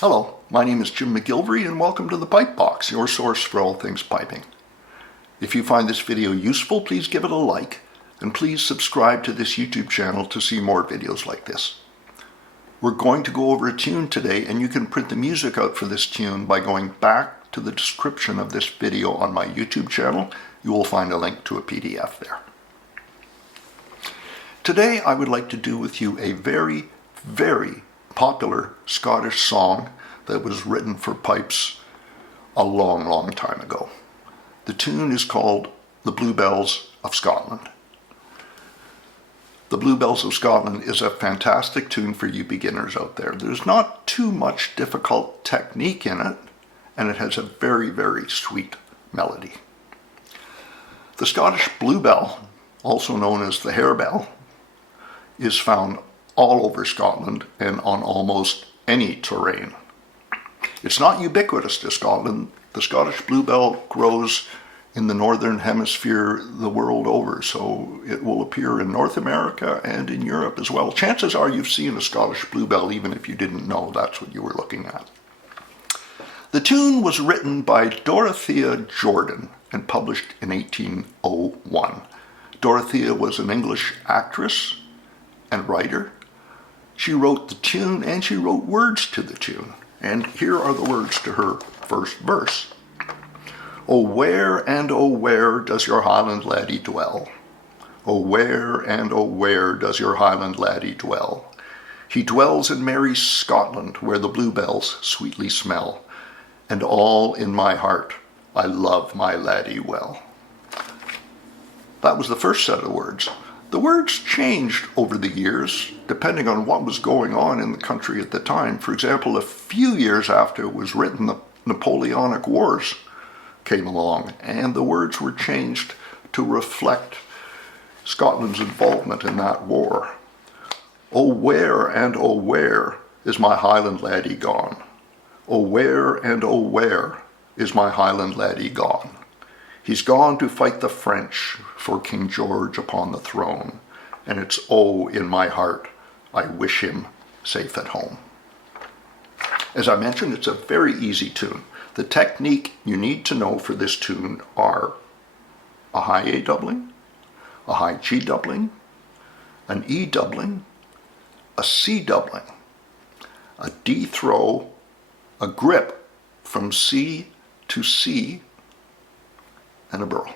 Hello, my name is Jim McGillivray and welcome to the Pipe Box, your source for all things piping. If you find this video useful, please give it a like and please subscribe to this YouTube channel to see more videos like this. We're going to go over a tune today and you can print the music out for this tune by going back to the description of this video on my YouTube channel. You will find a link to a PDF there. Today I would like to do with you a very popular Scottish song that was written for pipes a long time ago. The tune is called The Bluebells of Scotland. The Bluebells of Scotland is a fantastic tune for you beginners out there. There's not too much difficult technique in it, and it has a very sweet melody. The Scottish bluebell, also known as the harebell, is found all over Scotland and on almost any terrain. It's not ubiquitous to Scotland. The Scottish bluebell grows in the northern hemisphere the world over, so it will appear in North America and in Europe as well. Chances are you've seen a Scottish bluebell even if you didn't know that's what you were looking at. The tune was written by Dorothea Jordan and published in 1801. Dorothea was an English actress and writer. She wrote the tune and she wrote words to the tune. And here are the words to her first verse. Oh where does your Highland laddie dwell? Oh where does your Highland laddie dwell? He dwells in merry Scotland where the bluebells sweetly smell. And all in my heart I love my laddie well. That was the first set of words. The words changed over the years, depending on what was going on in the country at the time. For example, a few years after it was written, the Napoleonic Wars came along, and the words were changed to reflect Scotland's involvement in that war. Oh where is my Highland laddie gone? Oh where is my Highland laddie gone? He's gone to fight the French for King George upon the throne, and it's oh in my heart, I wish him safe at home. As I mentioned, it's a very easy tune. The technique you need to know for this tune are a high A doubling, a high G doubling, an E doubling, a C doubling, a D throw, a grip from C to C, and a burl.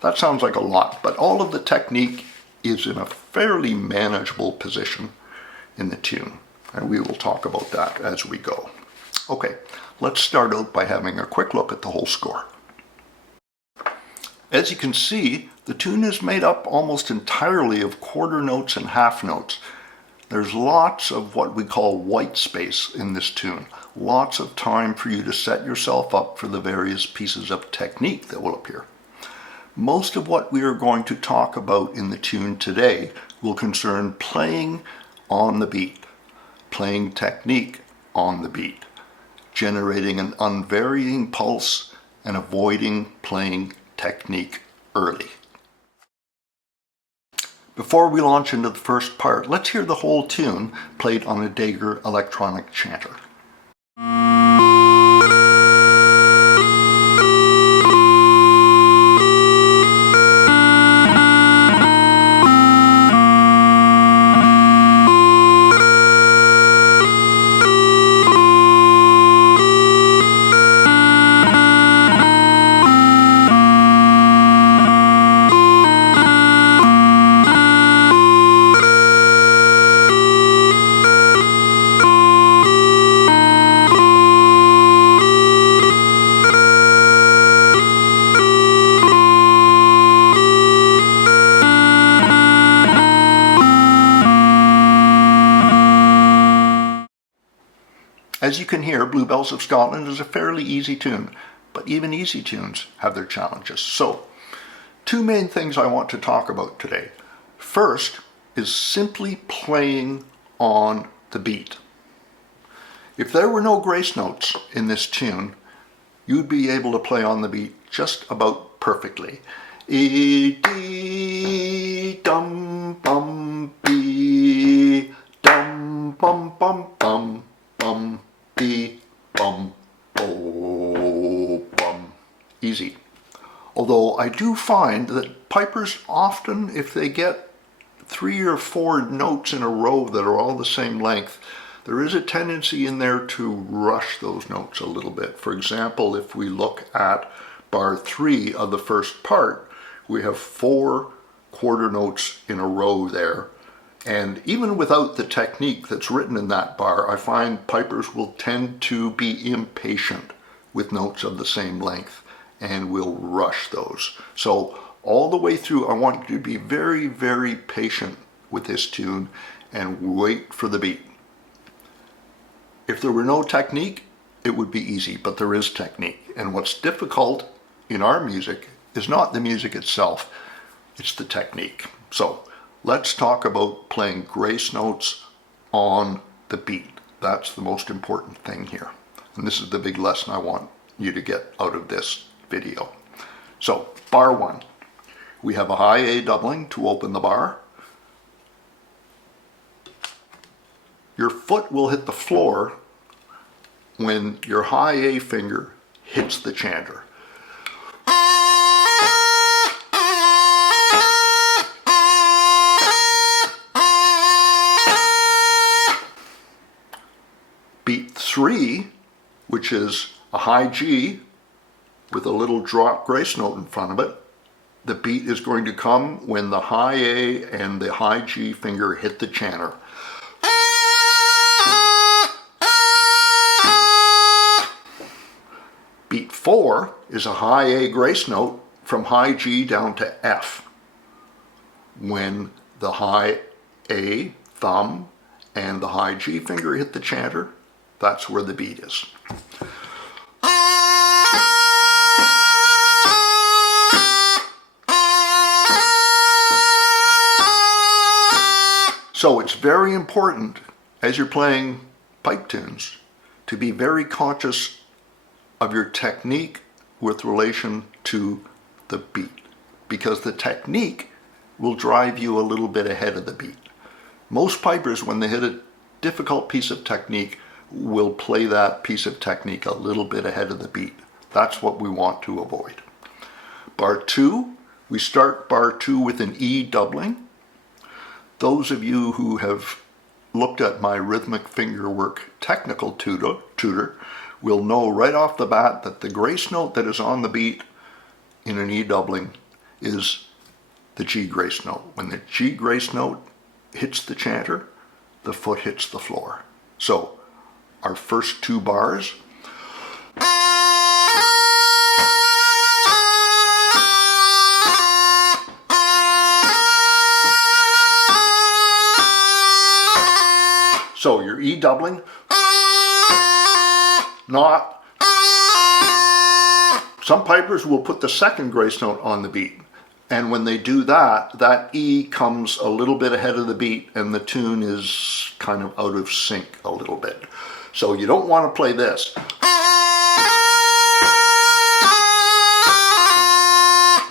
That sounds like a lot, but all of the technique is in a fairly manageable position in the tune, and we will talk about that as we go. Okay, let's start out by having a quick look at the whole score. As you can see, the tune is made up almost entirely of quarter notes and half notes. There's lots of what we call white space in this tune. Lots of time for you to set yourself up for the various pieces of technique that will appear. Most of what we are going to talk about in the tune today will concern playing on the beat, playing technique on the beat, generating an unvarying pulse and avoiding playing technique early. Before we launch into the first part, let's hear the whole tune played on a Dager electronic chanter. As you can hear, Bluebells of Scotland is a fairly easy tune, but even easy tunes have their challenges. So, two main things I want to talk about today. First is simply playing on the beat. If there were no grace notes in this tune, you'd be able to play on the beat just about perfectly. E, D, dum, bum, B, dum, bum, bum, bum, bum, B, bum, bo, bum. Easy. Although I do find that pipers often, if they get 3 or 4 notes in a row that are all the same length, there is a tendency in there to rush those notes a little bit. For example, if we look at bar 3 of the first part, we have 4 quarter notes in a row there. And even without the technique that's written in that bar, I find pipers will tend to be impatient with notes of the same length and will rush those. So all the way through, I want you to be very, very patient with this tune and wait for the beat. If there were no technique, it would be easy, but there is technique. And what's difficult in our music is not the music itself, it's the technique. So let's talk about playing grace notes on the beat. That's the most important thing here. And this is the big lesson I want you to get out of this video. So bar 1, we have a high A doubling to open the bar. Your foot will hit the floor when your high A finger hits the chanter. Beat 3, which is a high G with a little drop grace note in front of it, the beat is going to come when the high A and the high G finger hit the chanter. Beat 4 is a high A grace note from high G down to F. When the high A thumb and the high G finger hit the chanter, that's where the beat is. So it's very important as you're playing pipe tunes to be very conscious of your technique with relation to the beat, because the technique will drive you a little bit ahead of the beat. Most pipers, when they hit a difficult piece of technique, will play that piece of technique a little bit ahead of the beat. That's what we want to avoid. Bar 2, we start bar 2 with an E doubling. Those of you who have looked at my Rhythmic Fingerwork technical tutor will know right off the bat that the grace note that is on the beat in an E doubling is the G grace note. When the G grace note hits the chanter, the foot hits the floor. So our first 2 bars. So your E doubling, not. Some pipers will put the second grace note on the beat. And when they do that, that E comes a little bit ahead of the beat and the tune is kind of out of sync a little bit. So you don't want to play this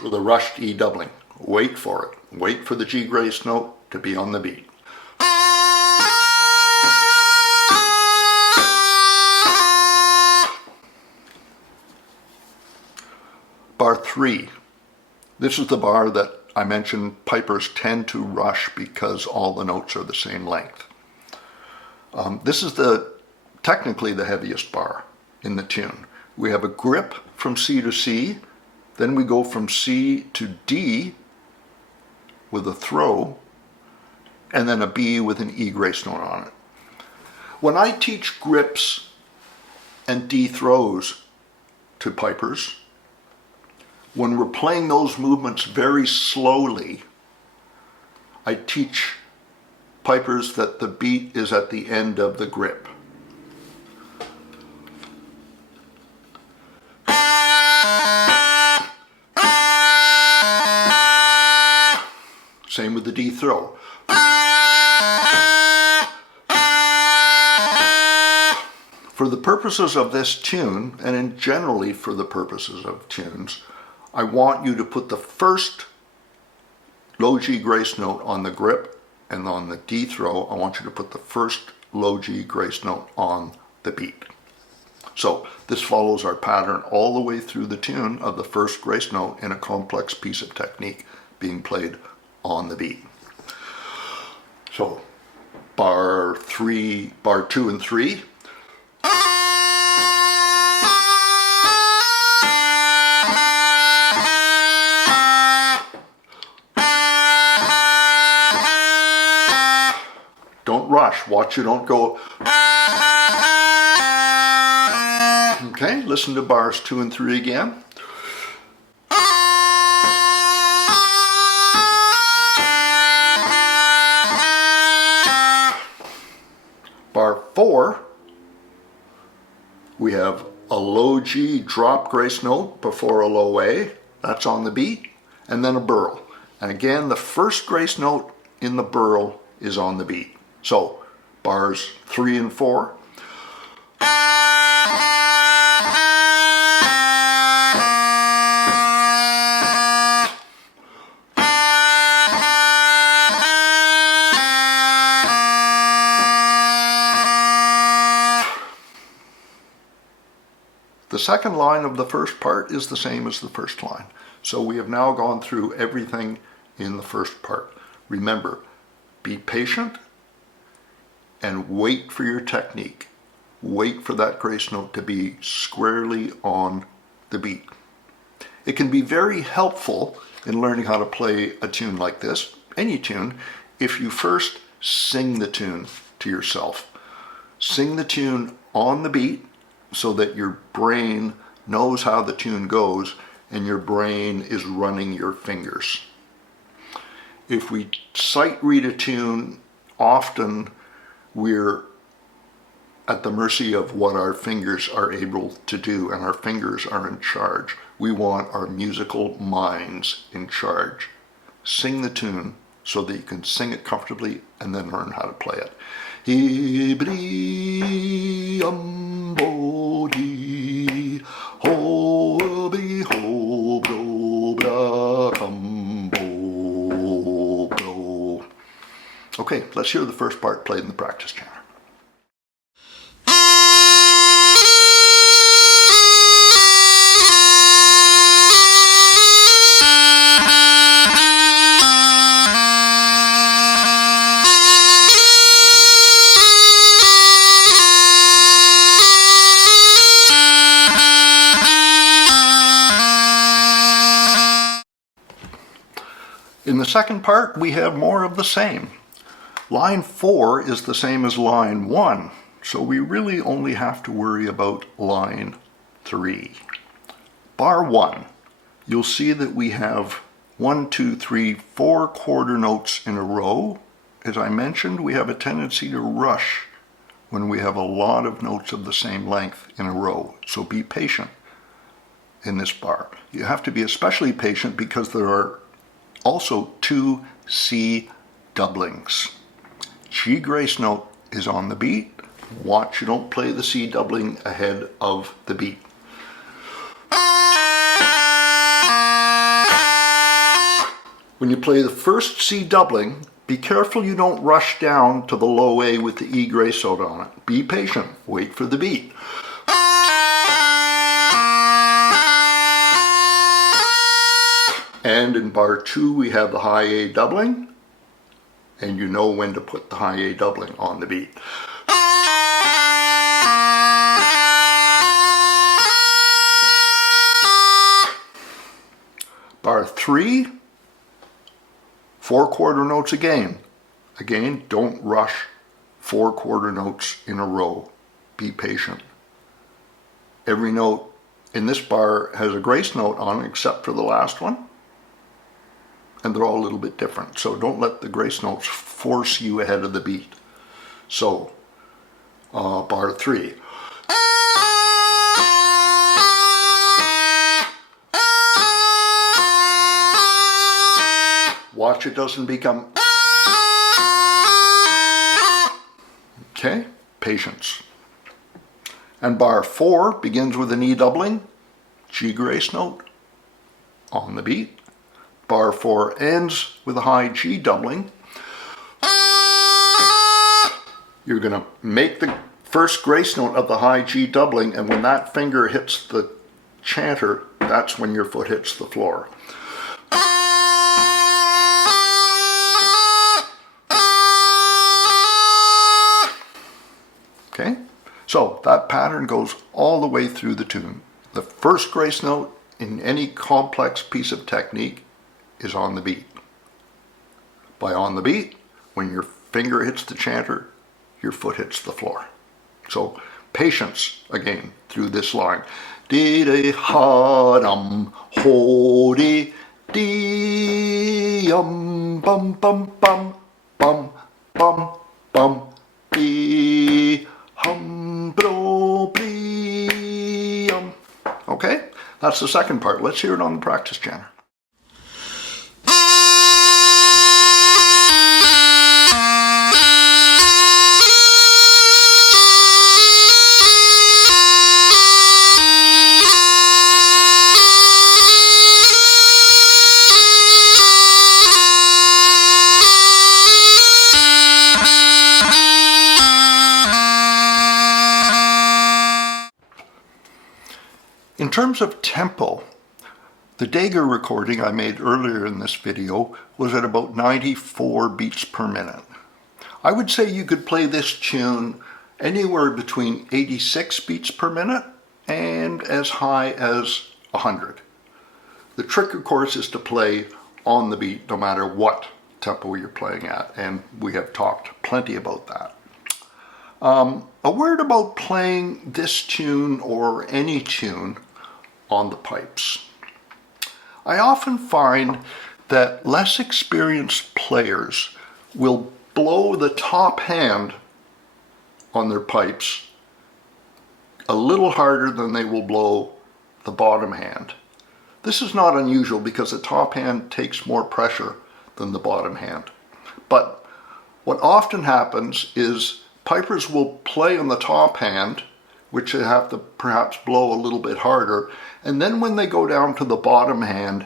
with a rushed E doubling. Wait for it. Wait for the G grace note to be on the beat. Bar 3. This is the bar that I mentioned pipers tend to rush because all the notes are the same length. This is technically the heaviest bar in the tune. We have a grip from C to C, then we go from C to D with a throw, and then a B with an E grace note on it. When I teach grips and D throws to pipers, when we're playing those movements very slowly, I teach pipers that the beat is at the end of the grip. Same with the D throw. For the purposes of this tune, and generally for the purposes of tunes, I want you to put the first low G grace note on the grip, and on the D throw, I want you to put the first low G grace note on the beat. So this follows our pattern all the way through the tune of the first grace note in a complex piece of technique being played on the beat. So bar 2 and 3. Don't rush, watch you don't go. Okay, listen to bars 2 and 3 again. Bar 4, we have a low G drop grace note before a low A, that's on the beat, and then a burl. And again, the first grace note in the burl is on the beat. So, bars 3 and 4. The second line of the first part is the same as the first line. So we have now gone through everything in the first part. Remember, be patient and wait for your technique. Wait for that grace note to be squarely on the beat. It can be very helpful in learning how to play a tune like this, any tune, if you first sing the tune to yourself. Sing the tune on the beat so that your brain knows how the tune goes and your brain is running your fingers. If we sight read a tune, often we're at the mercy of what our fingers are able to do, and our fingers are in charge. We want our musical minds in charge. Sing the tune so that you can sing it comfortably and then learn how to play it. Hibri ambodi hobi hobro bra cambo bro. Okay, let's hear the first part played in the practice channel. In the second part, we have more of the same. Line 4 is the same as line 1, so we really only have to worry about line 3. Bar 1, you'll see that we have 1, 2, 3, 4 quarter notes in a row. As I mentioned, we have a tendency to rush when we have a lot of notes of the same length in a row, so be patient in this bar. You have to be especially patient because there are also 2 C doublings. G grace note is on the beat. Watch you don't play the C doubling ahead of the beat. When you play the first C doubling, be careful you don't rush down to the low A with the E grace note on it. Be patient, wait for the beat. And in bar 2 we have the high A doubling, and you know when to put the high A doubling on the beat. Bar 3, 4 quarter notes again. Again, don't rush 4 quarter notes in a row. Be patient. Every note in this bar has a grace note on it except for the last one. And they're all a little bit different. So don't let the grace notes force you ahead of the beat. So, bar 3. Watch it doesn't become. Okay, patience. And bar 4 begins with an E doubling, G grace note on the beat. Bar 4 ends with a high G doubling. You're going to make the first grace note of the high G doubling, and when that finger hits the chanter, that's when your foot hits the floor. Okay, so that pattern goes all the way through the tune. The first grace note in any complex piece of technique is on the beat. By on the beat, when your finger hits the chanter, your foot hits the floor. So patience again through this line. Dee dee ha dum ho dee dee bum bum bum bum bum bum dee hum bro bee Okay, that's the second part. Let's hear it on the practice chanter. In terms of tempo, the Dagger recording I made earlier in this video was at about 94 beats per minute. I would say you could play this tune anywhere between 86 beats per minute and as high as 100. The trick, of course, is to play on the beat no matter what tempo you're playing at, and we have talked plenty about that. A word about playing this tune or any tune on the pipes. I often find that less experienced players will blow the top hand on their pipes a little harder than they will blow the bottom hand. This is not unusual because the top hand takes more pressure than the bottom hand. But what often happens is pipers will play on the top hand, which they have to perhaps blow a little bit harder, and then when they go down to the bottom hand,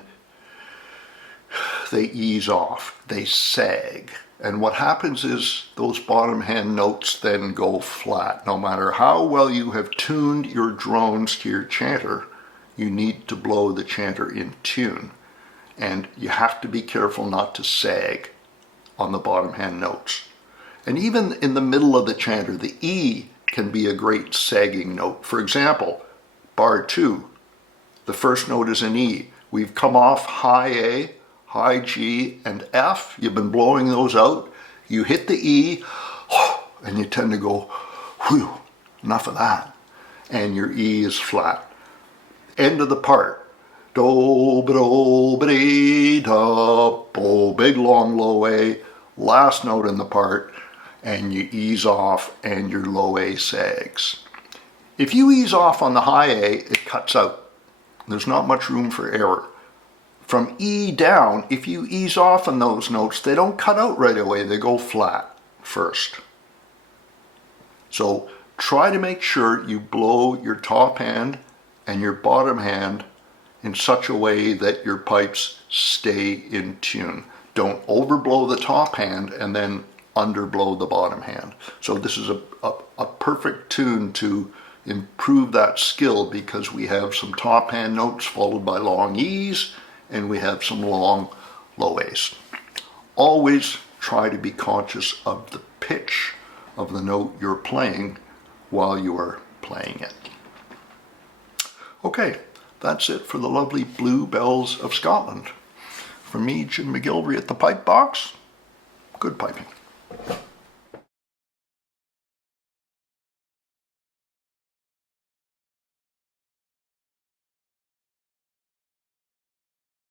they ease off, they sag. And what happens is those bottom hand notes then go flat. No matter how well you have tuned your drones to your chanter, you need to blow the chanter in tune. And you have to be careful not to sag on the bottom hand notes. And even in the middle of the chanter, the E can be a great sagging note. For example, bar 2, the first note is an E. We've come off high A, high G, and F. You've been blowing those out. You hit the E, and you tend to go, whew, enough of that. And your E is flat. End of the part. Do, do, dee, da, bo, big long low A, last note in the part, and you ease off and your low A sags. If you ease off on the high A, it cuts out. There's not much room for error. From E down, if you ease off on those notes, they don't cut out right away, they go flat first. So try to make sure you blow your top hand and your bottom hand in such a way that your pipes stay in tune. Don't overblow the top hand and then underblow the bottom hand. So this is a perfect tune to improve that skill because we have some top hand notes followed by long E's and we have some long low A's. Always try to be conscious of the pitch of the note you're playing while you are playing it. Okay, that's it for the lovely Bluebells of Scotland. From me, Jim McGillivray at the Pipe Box, good piping.